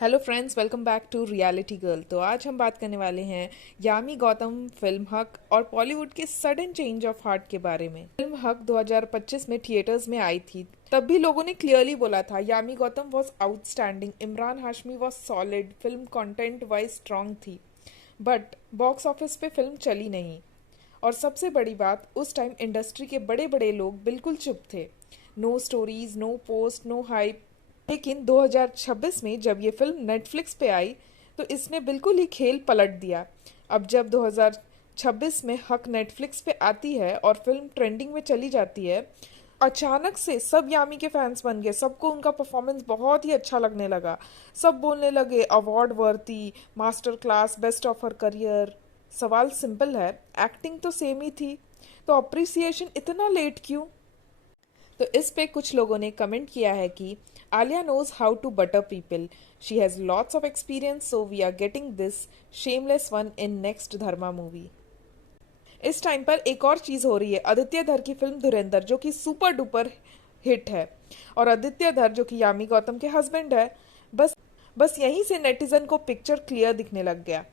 Hello friends, welcome back to reality girl. तो आज हम बात करने वाले हैं यामी गौतम फिल्म हक और बॉलीवुड के सडन चेंज ऑफ हार्ट के बारे में। फिल्म हक 2025 में थिएटर्स में आई थी। तब भी लोगों ने क्लियरली बोला था Yami Gautam was outstanding, Imran Hashmi was solid, film content wise strong थी। बट बॉक्स ऑफिस पे फिल्म चली नहीं। और सबसे बड़ी बात, उस टाइम इंडस्ट्री के बड़े बड़े लोग बिल्कुल चुप थे। No stories, no post, no hype. लेकिन 2026 में जब ये फिल्म नेटफ्लिक्स पे आई तो इसने बिल्कुल ही खेल पलट दिया। अब जब 2026 में हक नेटफ्लिक्स पे आती है और फिल्म ट्रेंडिंग में चली जाती है, अचानक से सब यामी के फैंस बन गए। सबको उनका परफॉर्मेंस बहुत ही अच्छा लगने लगा। सब बोलने लगे अवार्ड वर्दी, master class, best of her career. सवाल सिंपल है, एक्टिंग तो सेम ही थी, तो अप्रिसिएशन इतना लेट क्यों? तो इस पे कुछ लोगों ने कमेंट किया है कि Alia knows how to butter people, she has lots of experience, so we are getting this shameless one in next Dharma movie. इस टाइम पर एक और चीज हो रही है, आदित्य धर की फिल्म धुरंधर जो कि सुपर डुपर हिट है। और आदित्य धर जो कि यामी गौतम के हस्बैंड है, बस बस यहीं से नेटिजन को पिक्चर क्लियर दिखने लग गया।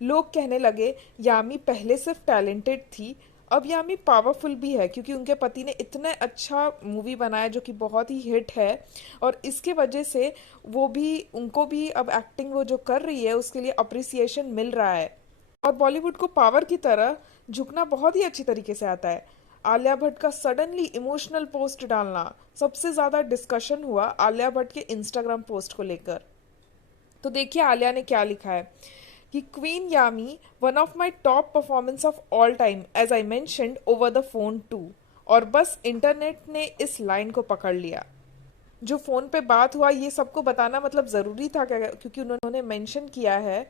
लोग कहने लगे यामी पहले सिर्फ टैलेंटेड थी, अब यामी पावरफुल भी है, क्योंकि उनके पति ने इतना अच्छा मूवी बनाया जो कि बहुत ही हिट है। और इसके वजह से वो भी, उनको भी अब एक्टिंग वो जो कर रही है उसके लिए अप्रिसिएशन मिल रहा है। और बॉलीवुड को पावर की तरह झुकना बहुत ही अच्छी तरीके से आता है। आलिया भट्ट का सडनली इमोशनल पोस्ट डालना, सबसे ज्यादा डिस्कशन हुआ आलिया भट्ट के इंस्टाग्राम पोस्ट को लेकर। तो देखिए आलिया ने क्या लिखा है कि queen Yami, one of my top performance of all time as I mentioned over the phone too. और बस इंटरनेट ने इस लाइन को पकड़ लिया। जो फोन पे बात हुआ ये सबको बताना मतलब जरूरी था क्या? क्योंकि उन्होंने मेंशन किया है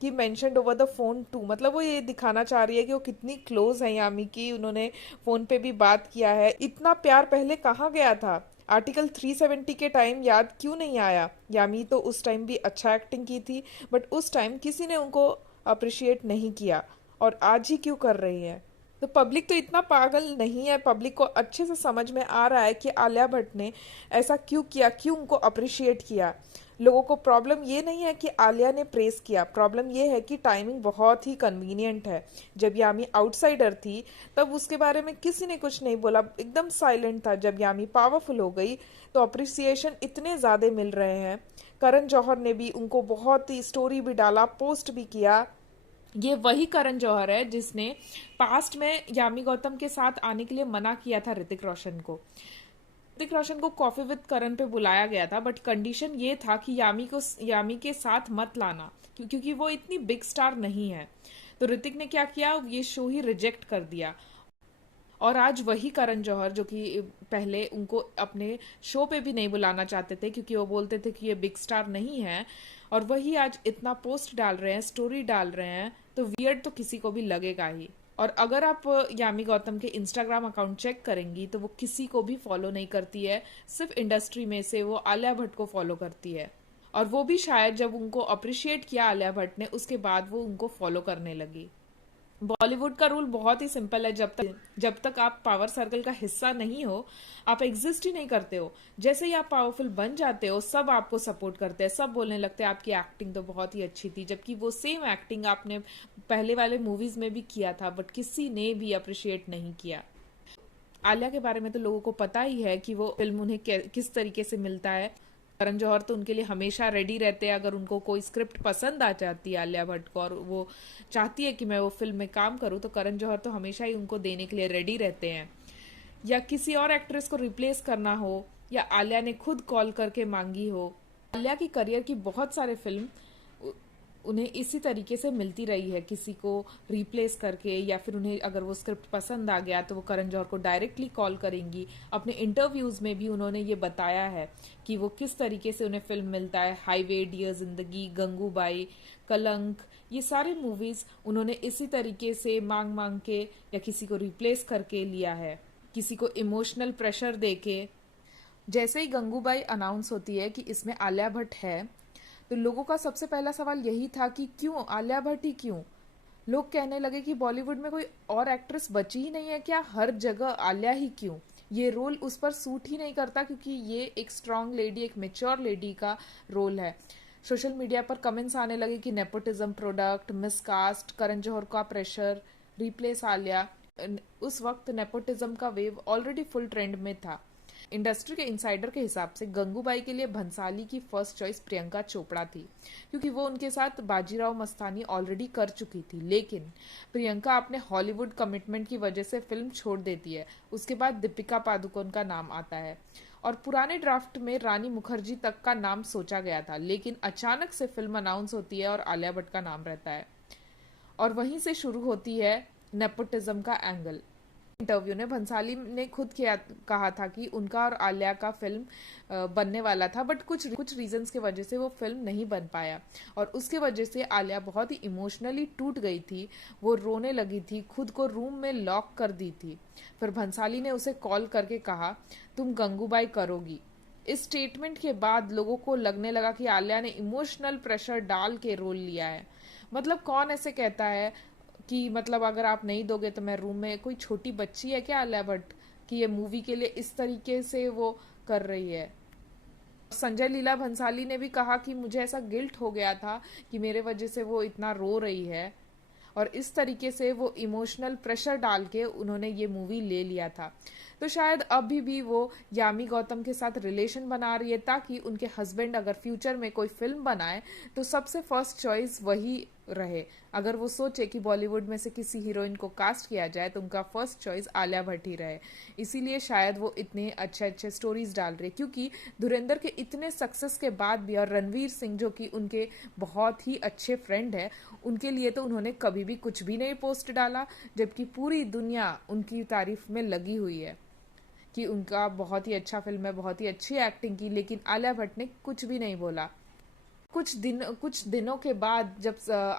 कि mentioned over the phone too, मतलब वो ये दिखाना चाह रही है कि वो कितनी क्लोज है यामी की। उन्होंने फोन पे भी बात किया है। इतना प्यार पहले कहाँ गया था? आर्टिकल 370 के टाइम याद क्यों नहीं आया? यामी तो उस टाइम भी अच्छा एक्टिंग की थी, बट उस टाइम किसी ने उनको अप्रिशिएट नहीं किया, और आज ही क्यों कर रही है? तो पब्लिक तो इतना पागल नहीं है, पब्लिक को अच्छे से समझ में आ रहा है कि आलिया भट्ट ने ऐसा क्यों किया, क्यों उनको अप्रिशिएट किया। लोगों को प्रॉब्लम ये नहीं है कि आलिया ने प्रेस किया, प्रॉब्लम ये है कि टाइमिंग बहुत ही कन्वीनियंट है। जब यामी आउटसाइडर थी तब उसके बारे में किसी ने कुछ नहीं बोला, एकदम साइलेंट था। जब यामी पावरफुल हो गई तो अप्रिसिएशन इतने ज़्यादा मिल रहे हैं। करण जौहर ने भी उनको बहुत ही स्टोरी भी डाला, पोस्ट भी किया। ये वही करण जौहर है जिसने पास्ट में यामी गौतम के साथ आने के लिए मना किया था ऋतिक रोशन को। ऋतिक रोशन को कॉफी विद करण पे बुलाया गया था, बट कंडीशन ये था कि यामी के साथ मत लाना, क्योंकि वो इतनी बिग स्टार नहीं है। तो ऋतिक ने क्या किया, ये शो ही रिजेक्ट कर दिया। और आज वही करण जौहर जो कि पहले उनको अपने शो पे भी नहीं बुलाना चाहते थे क्योंकि वो बोलते थे कि ये बिग स्टार नहीं है, और वही आज इतना पोस्ट डाल रहे हैं, स्टोरी डाल रहे हैं, तो वियर्ड तो किसी को भी लगेगा ही। और अगर आप यामी गौतम के इंस्टाग्राम अकाउंट चेक करेंगी तो वो किसी को भी फॉलो नहीं करती है, सिर्फ इंडस्ट्री में से वो आलिया भट्ट को फॉलो करती है। और वो भी शायद जब उनको अप्रिशिएट किया आलिया भट्ट ने, उसके बाद वो उनको फॉलो करने लगी। बॉलीवुड का रूल बहुत ही सिंपल है, जब तक आप पावर सर्कल का हिस्सा नहीं हो, आप एग्जिस्ट ही नहीं करते हो। जैसे ही आप पावरफुल बन जाते हो, सब आपको सपोर्ट करते हैं, सब बोलने लगते हैं आपकी एक्टिंग तो बहुत ही अच्छी थी, जबकि वो सेम एक्टिंग आपने पहले वाले मूवीज में भी किया था, बट किसी ने भी अप्रिशिएट नहीं किया। आलिया के बारे में तो लोगों को पता ही है कि वो फिल्म उन्हें किस तरीके से मिलता है। करण जौहर तो उनके लिए हमेशा रेडी रहते हैं। अगर उनको कोई स्क्रिप्ट पसंद आ जाती है आलिया भट्ट को और वो चाहती है कि मैं वो फिल्म में काम करूं, तो करण जौहर तो हमेशा ही उनको देने के लिए रेडी रहते हैं। या किसी और एक्ट्रेस को रिप्लेस करना हो, या आलिया ने खुद कॉल करके मांगी हो। आलिया की करियर की बहुत सारे फिल्म उन्हें इसी तरीके से मिलती रही है, किसी को रिप्लेस करके, या फिर उन्हें अगर वो स्क्रिप्ट पसंद आ गया तो वो करण जौहर को डायरेक्टली कॉल करेंगी। अपने इंटरव्यूज में भी उन्होंने ये बताया है कि वो किस तरीके से उन्हें फिल्म मिलता है। हाईवे, डियर जिंदगी, गंगूबाई, कलंक, ये सारी मूवीज उन्होंने इसी तरीके से मांग मांग के या किसी को रिप्लेस करके लिया है, किसी को इमोशनल प्रेशर देके। जैसे ही गंगूबाई अनाउंस होती है कि इसमें आलिया भट्ट है, तो लोगों का सबसे पहला सवाल यही था कि क्यों आलिया भट्ट ही क्यों? लोग कहने लगे कि बॉलीवुड में कोई और एक्ट्रेस बची ही नहीं है क्या, हर जगह आलिया ही क्यों? ये रोल उस पर सूट ही नहीं करता, क्योंकि ये एक स्ट्रांग लेडी, एक मेच्योर लेडी का रोल है। सोशल मीडिया पर कमेंट्स आने लगे कि nepotism product, miscast, Karan Johar का प्रेशर, रिप्लेस आलिया। उस वक्त नेपोटिज्म का वेव ऑलरेडी फुल ट्रेंड में था। इंडस्ट्री के इनसाइडर के हिसाब से गंगूबाई के लिए भंसाली की फर्स्ट चॉइस प्रियंका चोपड़ा थी, क्योंकि वो उनके साथ बाजीराव मस्तानी ऑलरेडी कर चुकी थी। लेकिन प्रियंका अपने हॉलीवुड कमिटमेंट की वजह से फिल्म छोड़ देती है। उसके बाद दीपिका पादुकोण का नाम आता है और पुराने ड्राफ्ट में रानी मुखर्जी तक का नाम सोचा गया था, लेकिन अचानक से फिल्म अनाउंस होती है और आलिया भट्ट का नाम रहता है और वहीं से शुरू होती है नेपोटिज्म का एंगल। इंटरव्यू ने भंसाली ने खुद कहा था कि उनका और आलिया का फिल्म बनने वाला था, बट कुछ रीजंस की वजह से वो फिल्म नहीं बन पाया और उसके वजह से आलिया बहुत ही इमोशनली टूट गई थी। वो रोने लगी थी, खुद को रूम में लॉक कर दी थी। फिर भंसाली ने उसे कॉल करके कहा, तुम गंगूबाई करोगी। इस स्टेटमेंट के बाद लोगों को लगने लगा कि आलिया ने इमोशनल प्रेशर डाल के रोल लिया है। मतलब कौन ऐसे कहता है कि मतलब अगर आप नहीं दोगे तो मैं रूम में, कोई छोटी बच्ची है क्या आलिया भट्ट कि ये मूवी के लिए इस तरीके से वो कर रही है। संजय लीला भंसाली ने भी कहा कि मुझे ऐसा गिल्ट हो गया था कि मेरे वजह से वो इतना रो रही है और इस तरीके से वो इमोशनल प्रेशर डाल के उन्होंने ये मूवी ले लिया था। तो शायद अभी भी वो यामी गौतम के साथ रिलेशन बना रही है ताकि उनके हस्बैंड अगर फ्यूचर में कोई फिल्म बनाए तो सबसे फर्स्ट चॉइस वही रहे। अगर वो सोचे कि बॉलीवुड में से किसी हीरोइन को कास्ट किया जाए तो उनका फर्स्ट चॉइस आलिया भट्ट ही रहे। इसीलिए शायद वो इतने अच्छे अच्छे स्टोरीज डाल रहे, क्योंकि धुरंधर के इतने सक्सेस के बाद भी और रणवीर सिंह जो कि उनके बहुत ही अच्छे फ्रेंड है, उनके लिए तो उन्होंने कभी भी कुछ भी नहीं पोस्ट डाला, जबकि पूरी दुनिया उनकी तारीफ में लगी हुई है कि उनका बहुत ही अच्छा फिल्म है, बहुत ही अच्छी एक्टिंग की, लेकिन आलिया भट्ट ने कुछ भी नहीं बोला। कुछ दिनों के बाद जब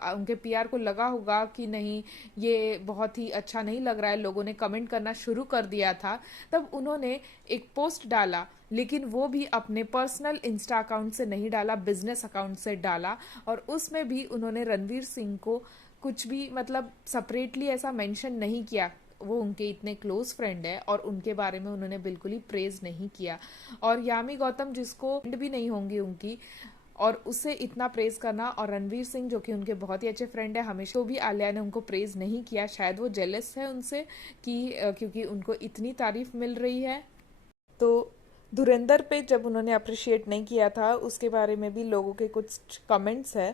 उनके पीआर को लगा होगा कि नहीं ये बहुत ही अच्छा नहीं लग रहा है, लोगों ने कमेंट करना शुरू कर दिया था, तब उन्होंने एक पोस्ट डाला, लेकिन वो भी अपने पर्सनल इंस्टा अकाउंट से नहीं डाला, बिजनेस अकाउंट से डाला और उसमें भी उन्होंने रणवीर सिंह को कुछ भी मतलब सेपरेटली ऐसा मेंशन नहीं किया। वो उनके इतने क्लोज फ्रेंड है और उनके बारे में उन्होंने बिल्कुल ही प्रेज नहीं किया। और यामी गौतम जिसको फ्रेंड भी नहीं होंगी उनकी और उसे इतना प्रेज करना, और रणवीर सिंह जो कि उनके बहुत ही अच्छे फ्रेंड है, हमेशा तो भी आलिया ने उनको प्रेज नहीं किया। शायद वो जेलस है उनसे कि क्योंकि उनको इतनी तारीफ मिल रही है। तो धुरंधर पे जब उन्होंने अप्रिशिएट नहीं किया था उसके बारे में भी लोगों के कुछ कमेंट्स है।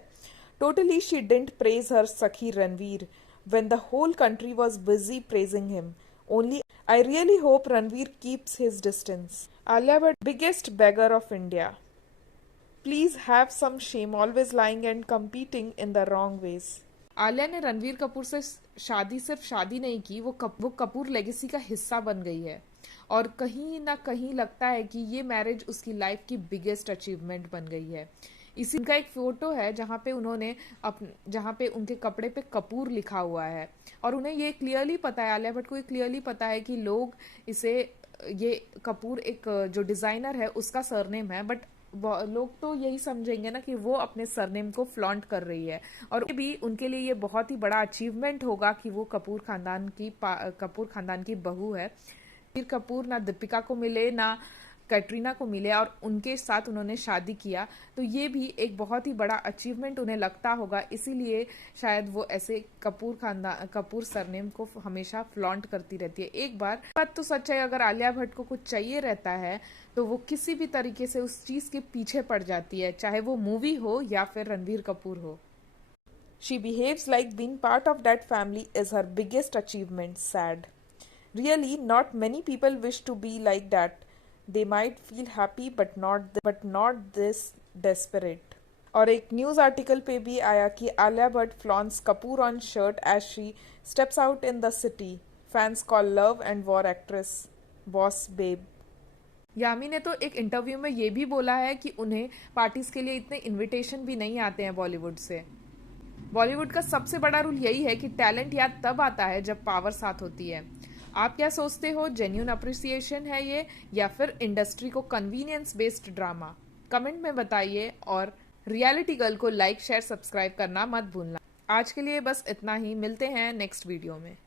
टोटली शी डिडंट प्रेज हर सखी Ranveer when the whole country was busy praising him. Only I really hope Ranveer keeps his distance. Alia Bhatt, biggest beggar of India. Please have some shame, always lying and competing in the wrong ways. Alia ने रणवीर कपूर से शादी सिर्फ शादी नहीं की, वो Kapoor legacy का हिस्सा बन गई है और कहीं ना कहीं लगता है कि ये मैरिज उसकी लाइफ की बिगेस्ट अचीवमेंट बन गई है। इसी का एक फोटो है जहाँ पे उनके कपड़े पे कपूर लिखा हुआ है और उन्हें ये क्लियरली पता है, आलिया भट्ट को ये क्लियरली पता है कि लोग इसे, ये कपूर एक जो डिजाइनर है उसका सरनेम है, बट लोग तो यही समझेंगे ना कि वो अपने सरनेम को फ्लॉन्ट कर रही है और भी उनके लिए ये बहुत ही बड़ा अचीवमेंट होगा कि वो कपूर खानदान की बहू है। रणबीर कपूर ना दीपिका को मिले ना कैटरीना को मिले और उनके साथ उन्होंने शादी किया, तो ये भी एक बहुत ही बड़ा अचीवमेंट उन्हें लगता होगा। इसीलिए शायद वो ऐसे कपूर सरनेम को हमेशा फ्लॉन्ट करती रहती है। एक बात तो सच है, अगर आलिया भट्ट को कुछ चाहिए रहता है तो वो किसी भी तरीके से उस चीज के पीछे पड़ जाती है, चाहे वो मूवी हो या फिर रणबीर कपूर हो। She behaves like being part of that family is her biggest achievement. Sad. Really, not many people wish to be like that. They might feel happy but not this desperate. और एक news article पे भी आया कि Alia Bhatt flaunts Kapoor on shirt as she steps out in the city. Fans call Love and War actress boss babe. Yami ने तो एक interview में ये भी बोला है कि उन्हें पार्टीज के लिए इतने इनविटेशन भी नहीं आते हैं बॉलीवुड से। बॉलीवुड का सबसे बड़ा रूल यही है कि टैलेंट याद तब आता है जब पावर साथ होती है। आप क्या सोचते हो, जेन्युइन अप्रिसिएशन है ये या फिर इंडस्ट्री को कन्वीनियंस बेस्ड ड्रामा? कमेंट में बताइए और रियलिटी गर्ल को लाइक शेयर सब्सक्राइब करना मत भूलना। आज के लिए बस इतना ही, मिलते हैं नेक्स्ट वीडियो में।